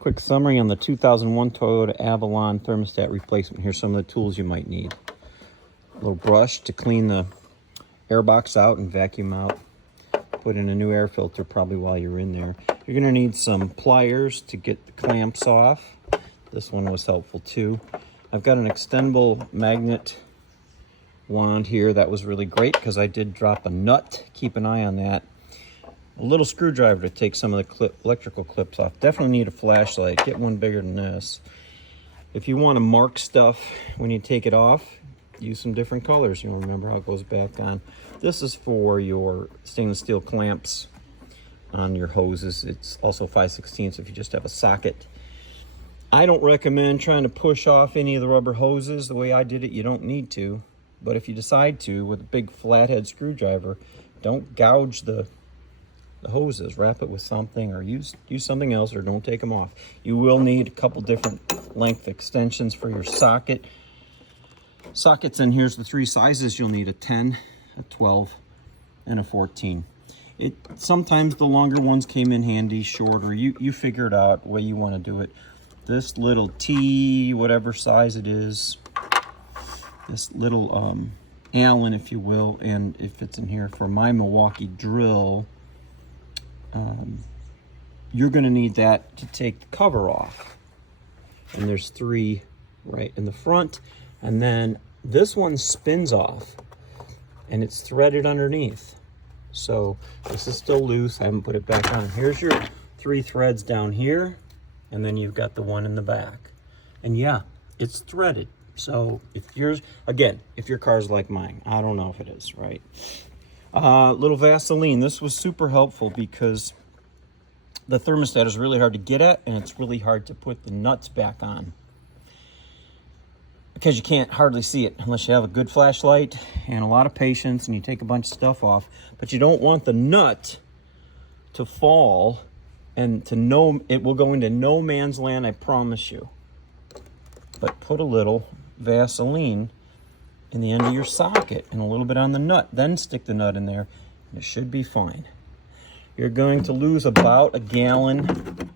Quick summary on the 2001 Toyota Avalon thermostat replacement. Here's some of the tools you might need. A little brush to clean the air box out and vacuum out. Put in a new air filter probably while you're in there. You're going to need some pliers to get the clamps off. This one was helpful too. I've got an extendable magnet wand here. That was really great because I did drop a nut. Keep an eye on that. A little screwdriver to take some of the electrical clips off. Definitely need a flashlight. Get one bigger than this. If you want to mark stuff when you take it off, use some different colors. You'll remember how it goes back on. This is for your stainless steel clamps on your hoses. It's also 5/16 if you just have a socket. I don't recommend trying to push off any of the rubber hoses. The way I did it, you don't need to. But if you decide to, with a big flathead screwdriver, don't gouge the hoses. Wrap it with something or use something else, or don't take them off. You will need a couple different length extensions for your sockets, and here's the three sizes you'll need: a 10, a 12, and a 14. Sometimes the longer ones came in handy, shorter. You figure it out the way you want to do it. This little T, whatever size it is, this little Allen, if you will, and it fits in here for my Milwaukee drill. You're going to need that to take the cover off. And there's three right in the front. And then this one spins off and it's threaded underneath. So this is still loose. I haven't put it back on. Here's your three threads down here. And then you've got the one in the back. And yeah, it's threaded. So if yours, again, if your car's like mine, I don't know if it is, right? Little Vaseline. This was super helpful because the thermostat is really hard to get at, and it's really hard to put the nuts back on because you can't hardly see it unless you have a good flashlight and a lot of patience and you take a bunch of stuff off. But you don't want the nut to fall, and it will go into no man's land, I promise you. But put a little Vaseline in the end of your socket and a little bit on the nut, then stick the nut in there and it should be fine. You're going to lose about a gallon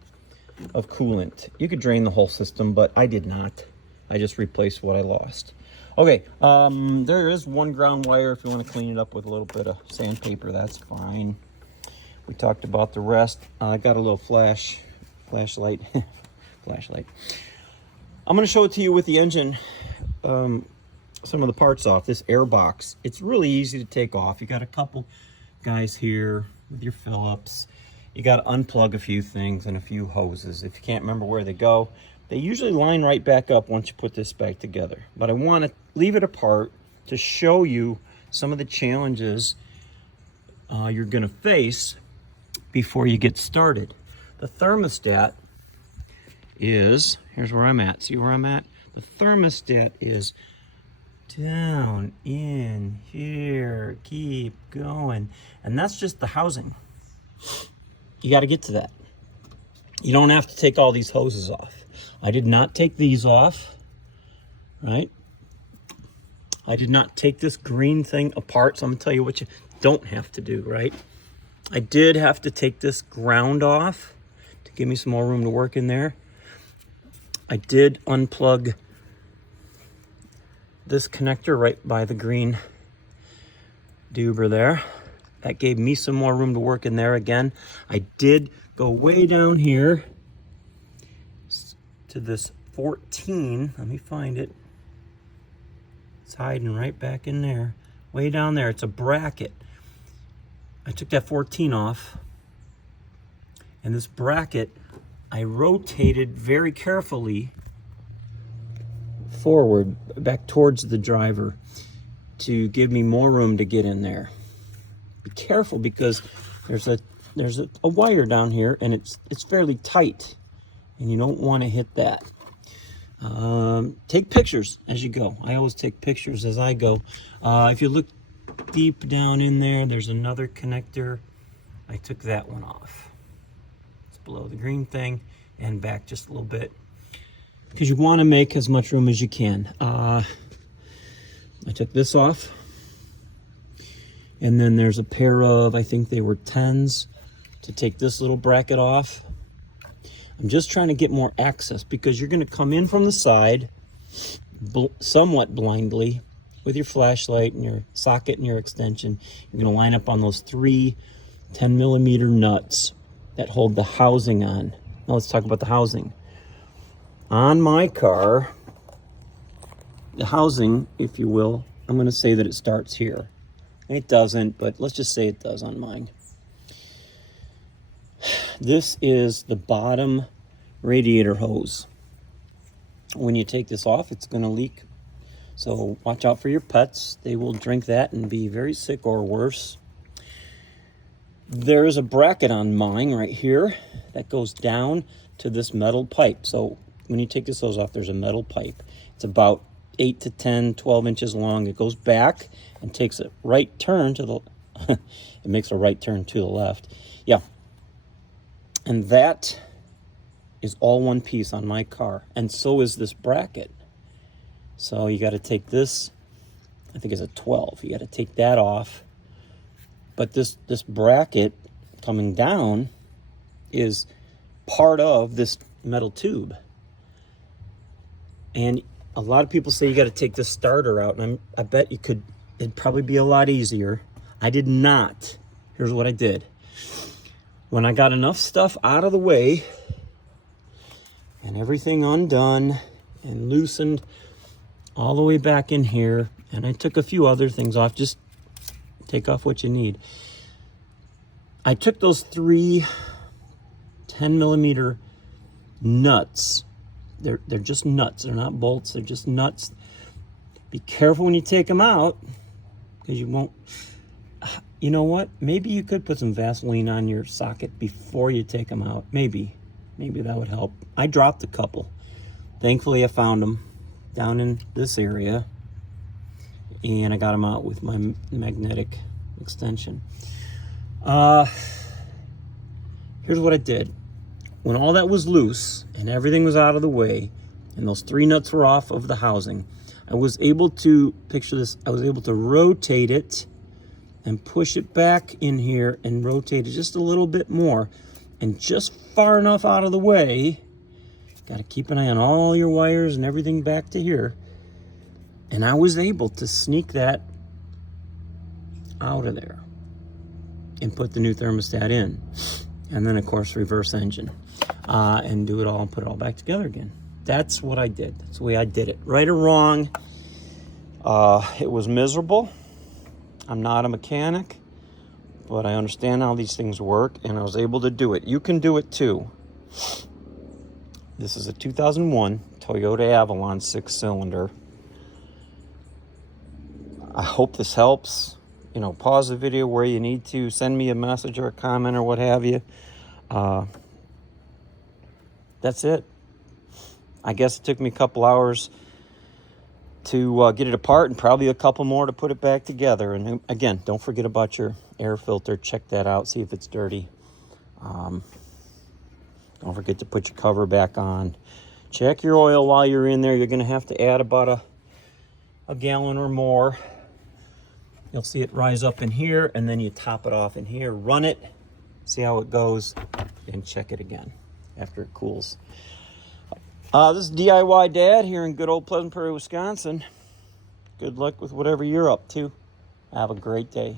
of coolant. You could drain the whole system, but I did not. I just replaced what I lost. Okay, there is one ground wire. If you want to clean it up with a little bit of sandpaper, that's fine. We talked about the rest. I got a little flashlight. Flashlight. I'm going to show it to you with the engine, some of the parts off. This air box, it's really easy to take off. You got a couple guys here with your Phillips. You got to unplug a few things and a few hoses. If you can't remember where they go, they usually line right back up once you put this back together. But I want to leave it apart to show you some of the challenges you're going to face before you get started. The thermostat is, here's where I'm at. See where I'm at? The thermostat is down in here. Keep going. And that's just the housing. You got to get to that. You don't have to take all these hoses off. I did not take these off, right? I did not take this green thing apart, so I'm going to tell you what you don't have to do, right? I did have to take this ground off to give me some more room to work in there. I did unplug this connector right by the green doober there. That gave me some more room to work in there again. I did go way down here to this 14. Let me find it. It's hiding right back in there. Way down there. It's a bracket. I took that 14 off. And this bracket, I rotated very carefully forward, back towards the driver to give me more room to get in there. Be careful because there's a wire down here and it's fairly tight and you don't want to hit that. Take pictures as you go. I always take pictures as I go. If you look deep down in there, there's another connector. I took that one off. It's below the green thing and back just a little bit because you want to make as much room as you can. I took this off. And then there's a pair of, I think they were 10s, to take this little bracket off. I'm just trying to get more access, because you're going to come in from the side somewhat blindly with your flashlight and your socket and your extension. You're going to line up on those 3 10mm nuts that hold the housing on. Now let's talk about the housing. On my car, the housing, if you will, I'm going to say that it starts here. It doesn't, but let's just say it does on mine. This is the bottom radiator hose. When you take this off, it's going to leak. So watch out for your pets. They will drink that and be very sick or worse. There's a bracket on mine right here that goes down to this metal pipe. So when you take this hose off, there's a metal pipe. It's about 8 to 10, 12 inches long. It goes back and takes a right turn to the it makes a right turn to the left. Yeah. And that is all one piece on my car. And so is this bracket. So you got to take this, I think it's a 12. You got to take that off. But this bracket coming down is part of this metal tube. And a lot of people say you got to take the starter out, and I bet you could. It'd probably be a lot easier. I did not. Here's what I did. When I got enough stuff out of the way and everything undone and loosened all the way back in here, and I took a few other things off, just take off what you need. I took those 3 10mm nuts. They're just nuts. They're not bolts. They're just nuts. Be careful when you take them out, because you won't. You know what? Maybe you could put some Vaseline on your socket before you take them out. Maybe that would help. I dropped a couple. Thankfully, I found them down in this area, and I got them out with my magnetic extension. Here's what I did. When all that was loose and everything was out of the way and those 3 nuts were off of the housing, I was able to, picture this, I was able to rotate it and push it back in here and rotate it just a little bit more, and just far enough out of the way. Got to keep an eye on all your wires and everything back to here. And I was able to sneak that out of there and put the new thermostat in. And then, of course, reverse engine. And do it all and put it all back together again. That's what I did. That's the way I did it. Right or wrong, it was miserable. I'm not a mechanic, but I understand how these things work, and I was able to do it. You can do it too. This is a 2001 Toyota Avalon 6-cylinder. I hope this helps. You know, pause the video where you need to. Send me a message or a comment or what have you. That's it. I guess it took me a couple hours to get it apart, and probably a couple more to put it back together. And again, don't forget about your air filter. Check that out. See if it's dirty. Don't forget to put your cover back on. Check your oil while you're in there. You're going to have to add about a gallon or more. You'll see it rise up in here, and then you top it off in here. Run it. See how it goes, and check it again after it cools. This is DIY Dad here in good old Pleasant Prairie, Wisconsin. Good luck with whatever you're up to. Have a great day.